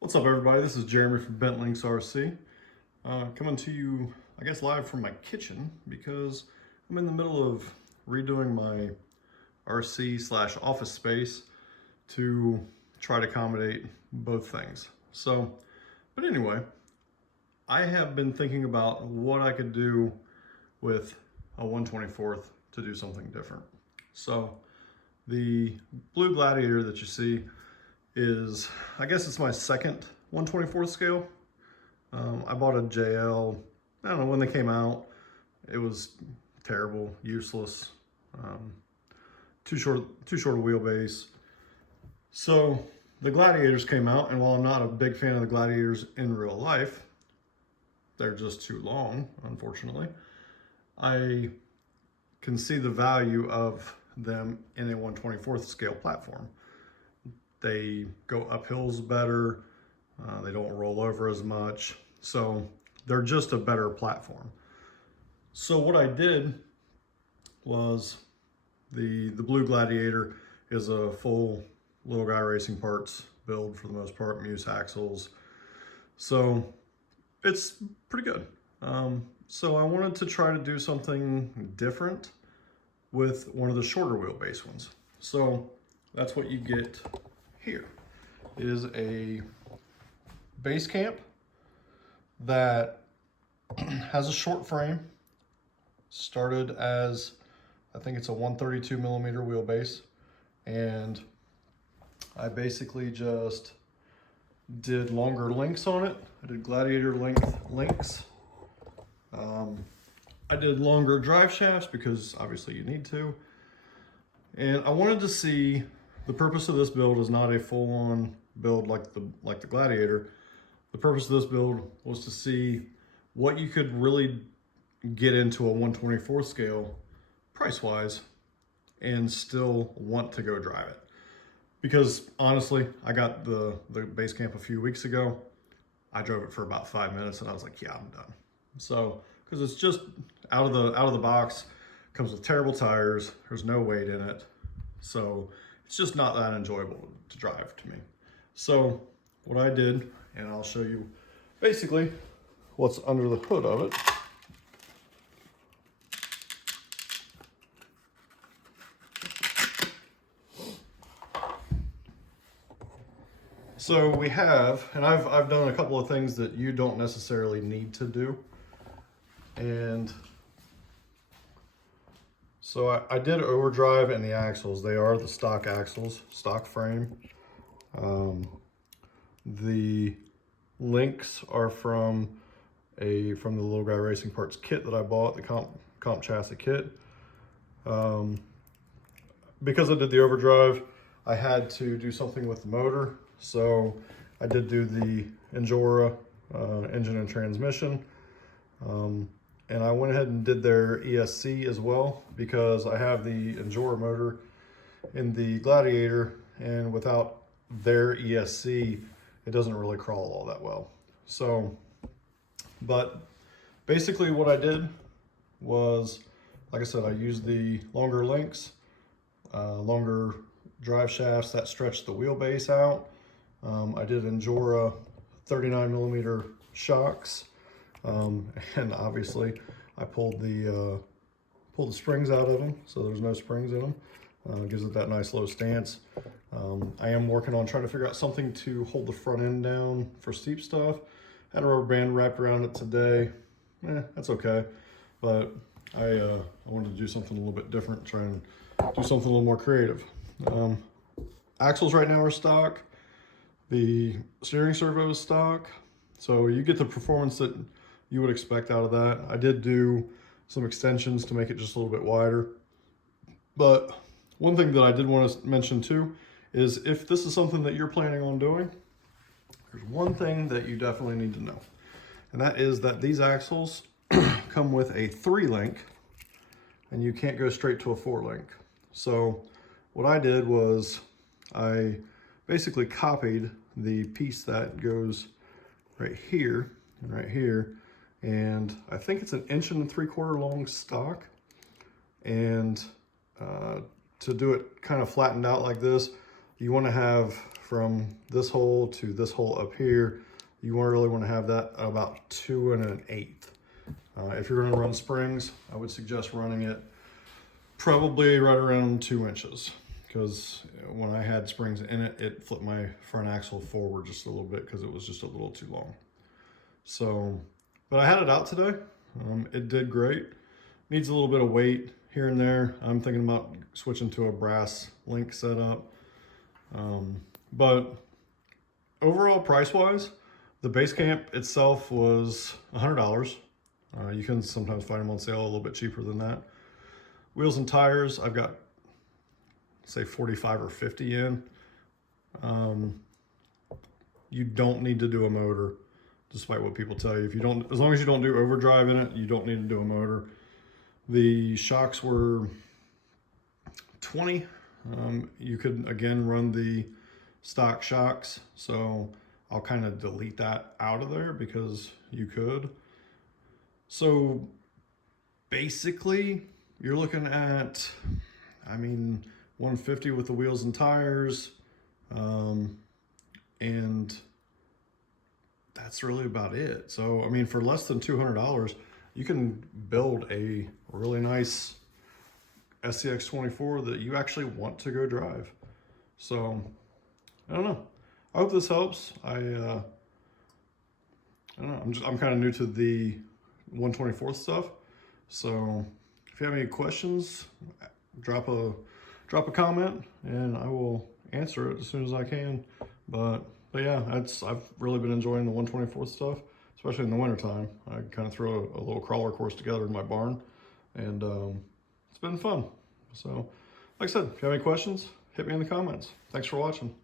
What's up, everybody? This is Jeremy from Bent Links RC. Coming to you, I guess, live from my kitchen because I'm in the middle of redoing my RC/office space to try to accommodate both things. But anyway, I have been thinking about what I could do with a 1/24th to do something different. So the blue Gladiator that you see is, I guess it's my second 1/24th scale. I bought a JL, I don't know, when they came out. It was terrible, useless, too short a wheelbase. So the Gladiators came out, and while I'm not a big fan of the Gladiators in real life, they're just too long, unfortunately. I can see the value of them in a 1/24th scale platform. They go up hills better, they don't roll over as much, so they're just a better platform. So what I did was, the blue Gladiator is a full little guy racing parts build for the most part, Muse axles, so it's pretty good. So I wanted to try to do something different with one of the shorter wheelbase ones. So that's what you get here. Is a base camp that has a short frame, started as, I think it's a 132 millimeter wheelbase, and I basically just did longer links on it. I did Gladiator length links. I did longer drive shafts because obviously you need to, and I wanted to see, the purpose of this build is not a full-on build like the Gladiator. The purpose of this build was to see what you could really get into a 1/24th scale price-wise and still want to go drive it. Because honestly, I got the base camp a few weeks ago. I drove it for about 5 minutes and I was like, yeah, I'm done. So, because it's just out of the box, comes with terrible tires, there's no weight in it. So it's just not that enjoyable to drive to me. So what I did, and I'll show you basically what's under the hood of it. So we have, and I've done a couple of things that you don't necessarily need to do. And so I did overdrive and the axles. They are the stock axles, stock frame. The links are from the Little Guy Racing Parts kit that I bought, the comp chassis kit. Because I did the overdrive, I had to do something with the motor. So I did do the Endura engine and transmission. And I went ahead and did their ESC as well, because I have the Endura motor in the Gladiator, and without their ESC, it doesn't really crawl all that well. So, but basically what I did was, like I said, I used the longer links, longer drive shafts that stretched the wheelbase out. I did Endura 39 millimeter shocks. And obviously I pulled the springs out of them, so there's no springs in them. Gives it that nice low stance. I am working on trying to figure out something to hold the front end down for steep stuff. Had a rubber band wrapped around it today. That's okay, but I wanted to do something a little bit different, try and do something a little more creative. Axles right now are stock. The steering servo is stock, so you get the performance that you would expect out of that. I did do some extensions to make it just a little bit wider. But one thing that I did want to mention too is, if this is something that you're planning on doing, there's one thing that you definitely need to know. And that is that these axles come with a 3-link, and you can't go straight to a 4-link. So what I did was I basically copied the piece that goes right here and right here, and I think it's an 1.75 inch long stock, and to do it kind of flattened out like this, you want to have from this hole to this hole up here, you really want to have that about 2 1/8. If you're going to run springs, I would suggest running it probably right around 2 inches, because when I had springs in it, it flipped my front axle forward just a little bit because it was just a little too long. So, but I had it out today. It did great. Needs a little bit of weight here and there. I'm thinking about switching to a brass link setup. But overall, price-wise, the base camp itself was $100. You can sometimes find them on sale a little bit cheaper than that. Wheels and tires, I've got, say, 45 or 50 in. You don't need to do a motor, despite what people tell you. If you don't, as long as you don't do overdrive in it, you don't need to do a motor. The shocks were 20. You could, again, run the stock shocks. So I'll kind of delete that out of there because you could. So basically, you're looking at, I mean, 150 with the wheels and tires. And that's really about it. So, I mean, for less than $200, you can build a really nice SCX24 that you actually want to go drive. So, I don't know. I hope this helps. I don't know. I'm kind of new to the 1/24 stuff. So, if you have any questions, drop a comment and I will answer it as soon as I can. But yeah, I've really been enjoying the 1/24 stuff, especially in the wintertime. I kind of throw a little crawler course together in my barn, and it's been fun. So, like I said, if you have any questions, hit me in the comments. Thanks for watching.